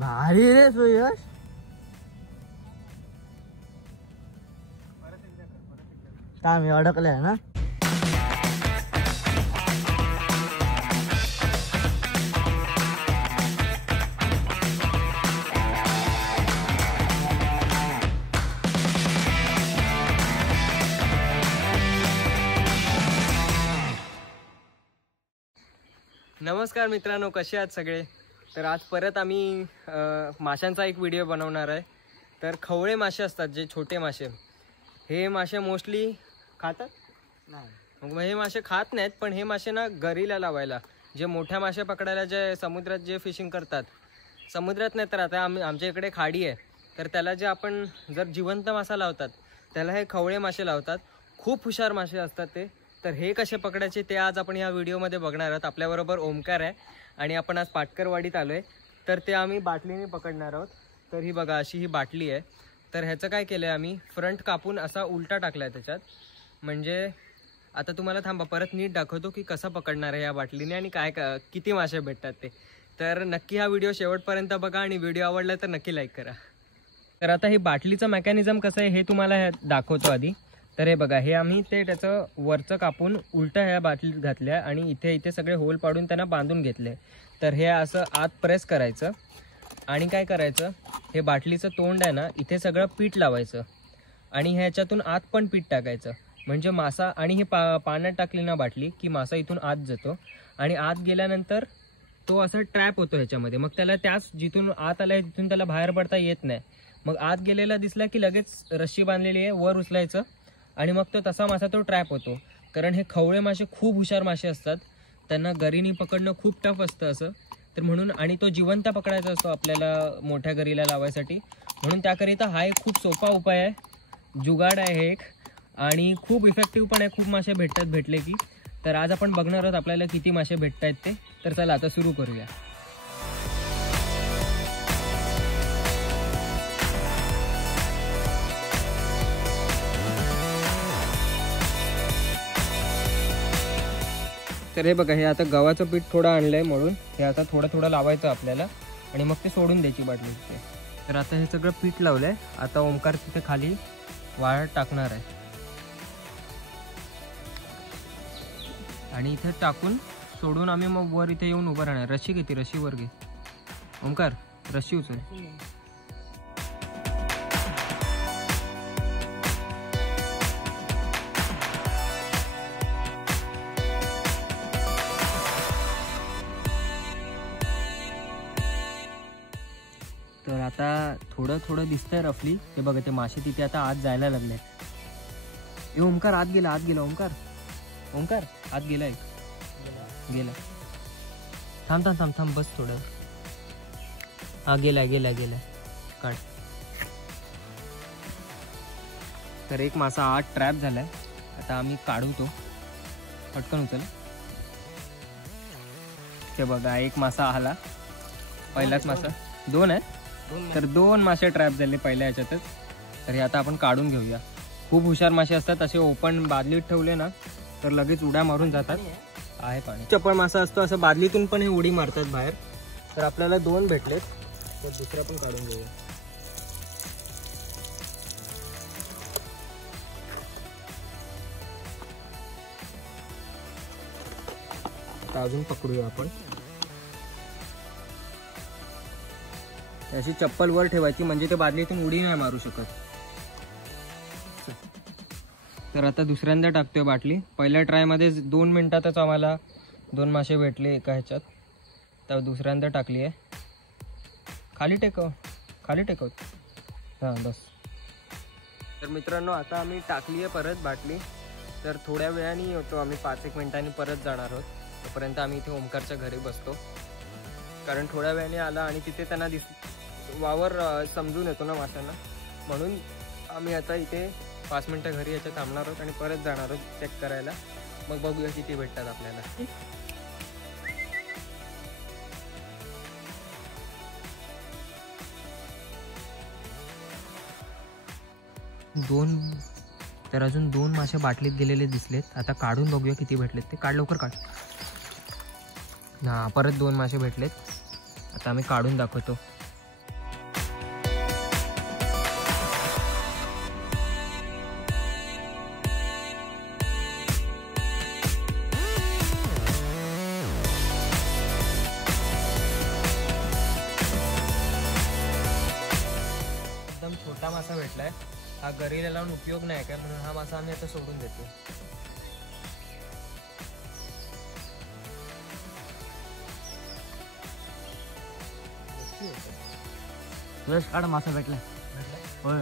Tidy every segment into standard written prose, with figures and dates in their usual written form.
भारी रे सुयश. काय मी अडकले ना. नमस्कार मित्रांनो, कसे आहात सगळे. तर आज परत आम्ही माशांचा एक व्हिडिओ बनवणार आहे. तर खवळे मासे असतात जे छोटे मासे, हे मासे मोस्टली खातात नाही. मग हे मासे खात नाहीत, पण हे मासे ना गरीला लावायला, जे मोठ्या मासे पकडायला जे समुद्रात जे फिशिंग करतात, समुद्रात नाही तर आता आमच्या इकडे खाडी आहे, तर त्याला जे आपण जर जिवंत मासा लावतात त्याला हे खवळे मासे लावतात. खूप हुशार मासे असतात ते. तर हे कसे पकडायचे ते आज आपण या व्हिडिओमध्ये बघणार आहोत. आपल्याबरोबर ओमकार आहे आणि आपण आज पाटकरवाडीत आलो आहे. तर ते आम्ही बाटलीने पकडणार आहोत. तर ही बघा, अशी ही बाटली आहे. तर ह्याचं काय केलं आहे, आम्ही फ्रंट कापून असा उलटा टाकला आहे त्याच्यात. म्हणजे आता तुम्हाला थांबा परत नीट दाखवतो की कसं पकडणार आहे या बाटलीने आणि काय किती मासे भेटतात ते. तर नक्की हा व्हिडिओ शेवटपर्यंत बघा आणि व्हिडिओ आवडला तर नक्की लाईक करा. तर आता हे बाटलीचं मेकॅनिझम कसं आहे हे तुम्हाला दाखवतो आधी. तर हे बघा, हे आम्ही ते त्याचं वरचं कापून उलटा ह्या बाटलीत घातल्या आणि इथे सगळे होल पाडून त्यांना बांधून घेतले. तर हे असं आत प्रेस करायचं आणि काय करायचं, हे बाटलीचं तोंड आहे ना, इथे सगळं पीठ लावायचं आणि ह्याच्यातून आत पण पीठ टाकायचं. म्हणजे मासा, आणि हे पाण्यात टाकली ना बाटली की मासा इथून आत जातो आणि आत गेल्यानंतर तो असं ट्रॅप होतो ह्याच्यामध्ये. मग त्याला त्याच जिथून आत आलाय तिथून त्याला बाहेर पडता येत नाही. मग आत गेलेला दिसला की लगेच रस्सी बांधलेली आहे वर उचलायचं आणि मग तो तसा मासा तो ट्रॅप होतो. कारण हे खवळे मासे खूप हुशार मासे असतात, त्यांना गरीनी पकडणं खूप टफ असतं असं. तर म्हणून, आणि तो जिवंत पकडायचा असतो आपल्याला मोठ्या गरीला लावायसाठी, म्हणून त्याकरिता हा एक खूप सोपा उपाय आहे. जुगाड आहे हे एक, आणि खूप इफेक्टिव्ह पण आहे. खूप मासे भेटले की. तर आज आपण बघणार आहोत आपल्याला किती मासे भेटत आहेत ते. तर चला आता सुरू करूया. तर हे बघा, हे आता गव्हाचं पीठ थोडं आणलंय म्हणून हे आता थोडं लावायचं आपल्याला आणि मग ते सोडून द्यायची बाटली तिथे. तर आता हे सगळं पीठ लावलंय. आता ओमकार तिथे खाली वाळत टाकणार आहे आणि इथे टाकून सोडून आम्ही मग वर इथे येऊन उभं राहणार. रशी घेते, रशी वर घे ओमकार, रशी उचल. तर आता थोडं दिसतंय रफली. हे बघा, ते मासे तिथे आता आत जायला लागले. हे ओमकार आत गेला ओमकार आत गेला थांब बस थोडं. हा गेला काढ. तर एक मासा आत ट्रॅप झालाय. आता आम्ही काढू तो. पटकन उचल. ते बघा, एक मासा आला, पहिलाच मासा. दोन आहे. तर दोन मासे ट्रॅप झाले पहिल्या ह्याच्यातच. तर हे आता आपण काढून घेऊया. खूप हुशार मासे असतात असे. ओपन बादलीत ठेवले ना तर लगेच उड्या मारून जातात. आहे पाणी. चप्पल मासा असतो असं, बादलीतून पण हे उडी मारतात बाहेर. तर आपल्याला दोन भेटलेत, तर दुसरा पण काढून घेऊया. अजून पकडूया आपण. अशी चप्पल वर ठेवायची म्हणजे ते बादलीतून उडी नाही मारू शकत. तर आता दुसऱ्यांदा टाकतोय बाटली. पहिल्या ट्रायमध्ये 2 मिनिटातच आम्हाला 2 मासे भेटले एका ह्याच्यात. तर दुसऱ्यांदा टाकली आहे. खाली टेकव हां बस. तर मित्रांनो, आता आम्ही टाकली आहे परत बाटली. तर थोड्या वेळाने येतो आम्ही, 5-1 मिनिटांनी परत जाणार आहोत. तोपर्यंत आम्ही इथे ओमकारच्या घरी बसतो, कारण थोड्या वेळाने आला आणि तिथे त्यांना वावर समजून येतो ना माशांना. म्हणून आम्ही आता इथे 5 मिनिटं घरी याच्या थांबणार आहोत आणि परत जाणार आहोत चेक करायला. मग बघूया किती भेटतात आपल्याला. तर अजून 2 मासे बाटलीत गेलेले दिसलेत. आता काढून बघूया किती भेटलेत ते. काढ लवकर काढ. हां, परत 2 मासे भेटलेत. आता आम्ही काढून दाखवतो. भेटलाय. हा गरीला लावून उपयोग नाही काय, म्हणून हा मासा आम्ही आता सोडून देतो. फ्रेश काढ मासा भेटला. होय.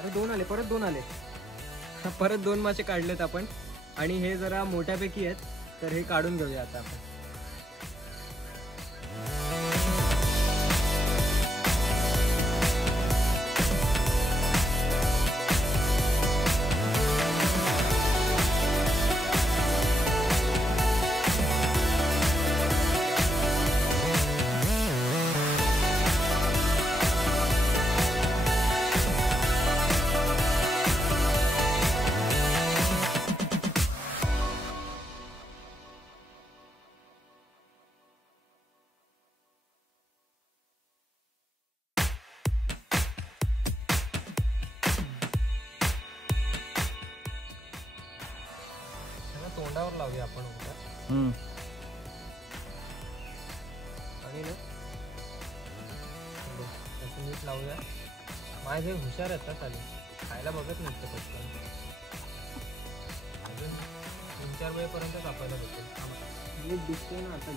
अरे 2 आले, परत 2 आले. परत 2 मासे काढलेत आपण आणि हे जरा मोठ्यापैकी आहेत, तर हे काढून घेऊया आता आपण. तोंडावर लावूया आपण आणि ना असं नीट लावूया. माझे हुशार आहेत चालेल, खायला बघत नसतं पटकन. अजून 3-4 वेळेपर्यंत कापायला भेटेल. नीट दिसतोय ना आता.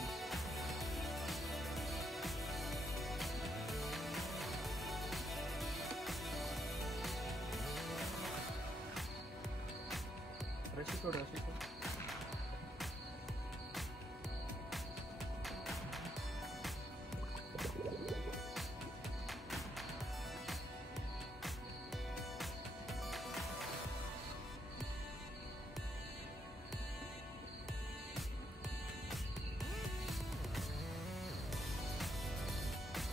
रशी सोड, रशी सोड.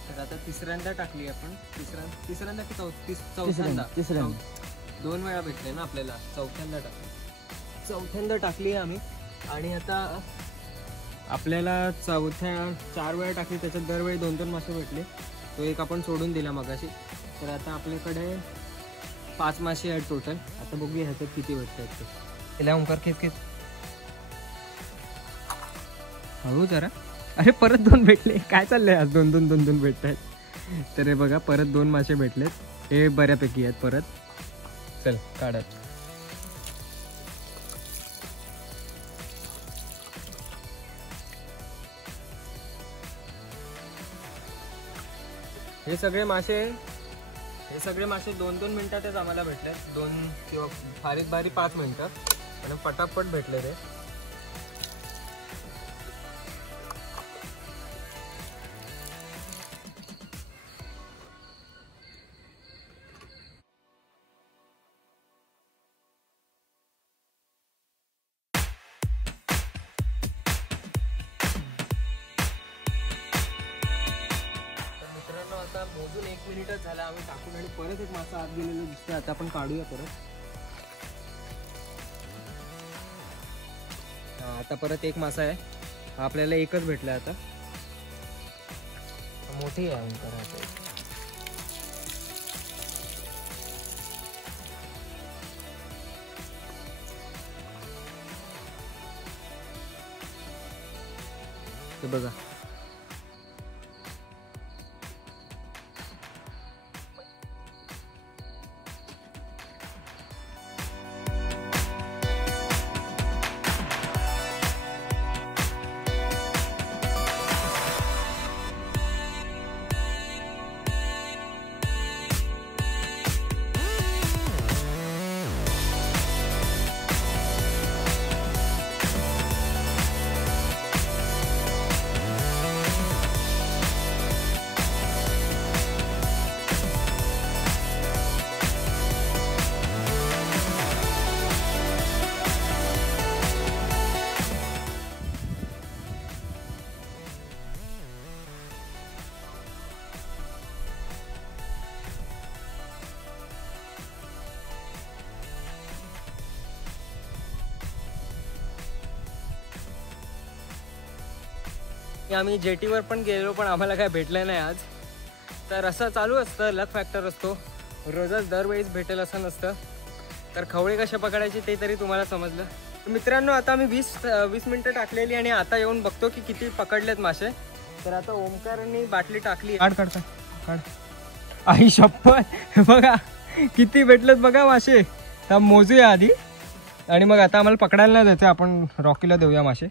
तर आता तिसऱ्यांदा टाकली आपण. तिसऱ्यांदा की चौथ्यांदा? 2 वेळा भेटले ना आपल्याला. चौथ्यांदा टाकली आहे आम्ही. आणि आता आपल्याला 4 वेळा टाकली, त्याच्यात दरवेळी 2-2 मासे भेटले. तो एक आपण सोडून दिला मगाशी. तर आता आपल्याकडे 5 मासे आहेत टोटल. आता बघूया ह्याच्यात किती भेटत आहेत ते. तिला ओंकार खेच हळू जरा. अरे परत 2 भेटले. काय चाललंय आज 2-2 भेटत आहेत. तर हे बघा परत 2 मासे भेटलेत. हे बऱ्यापैकी आहेत परत. चल काढत. हे सगळे मासे 2-2 मिनिटातच आम्हाला भेटले. 2 किंवा फारीत भारी 5 मिनिटं आणि पटापट भेटले ते. आता मोजून 1 मिनिटच झाला आम्ही टाकून आणि परत एक मासा आत गेलेला दिसतोय. आता आपण काढूया परत. आता परत एक मासा आहे. आपल्याला एकच भेटला आता. मोठी आहे करायचं. ते बघा आम्ही जेटीवर पण गेलो पण आम्हाला काय भेटलं नाही आज. तर असं चालू असतं, लक फॅक्टर असतो. रोजच दरवेळीच भेटेल असं नसतं. तर खवळे कशा पकडायचे ते तरी तुम्हाला समजलं. मित्रांनो आता आम्ही 20 मिनिटं टाकलेली आणि आता येऊन बघतो की किती पकडलेत मासे. तर आता ओमकारने बाटली टाकली. काढ काढ काढ काढ. आई शप्पथ, बघा किती भेटलेत बघा मासे. तर मोजूया आधी आणि मग आता आम्हाला पकडायला नाही जायचं, आपण रॉकीला देऊया मासे.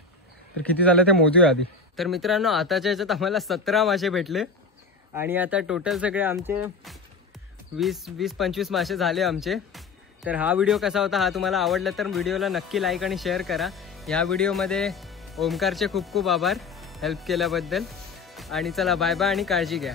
तर किती झालं ते मोजूया आधी. तर मित्रांनो आताच्या ह्याच्यात आम्हाला 17 मासे भेटले आणि आता टोटल सगळे आमचे 20-25 मासे झाले आमचे. तर हा व्हिडिओ कसा होता हा तुम्हाला आवडला तर व्हिडिओला नक्की लाईक आणि शेअर करा. या व्हिडिओमध्ये ओमकारचे खूप खूप आभार हेल्प केल्याबद्दल. आणि चला बाय बाय आणि काळजी घ्या.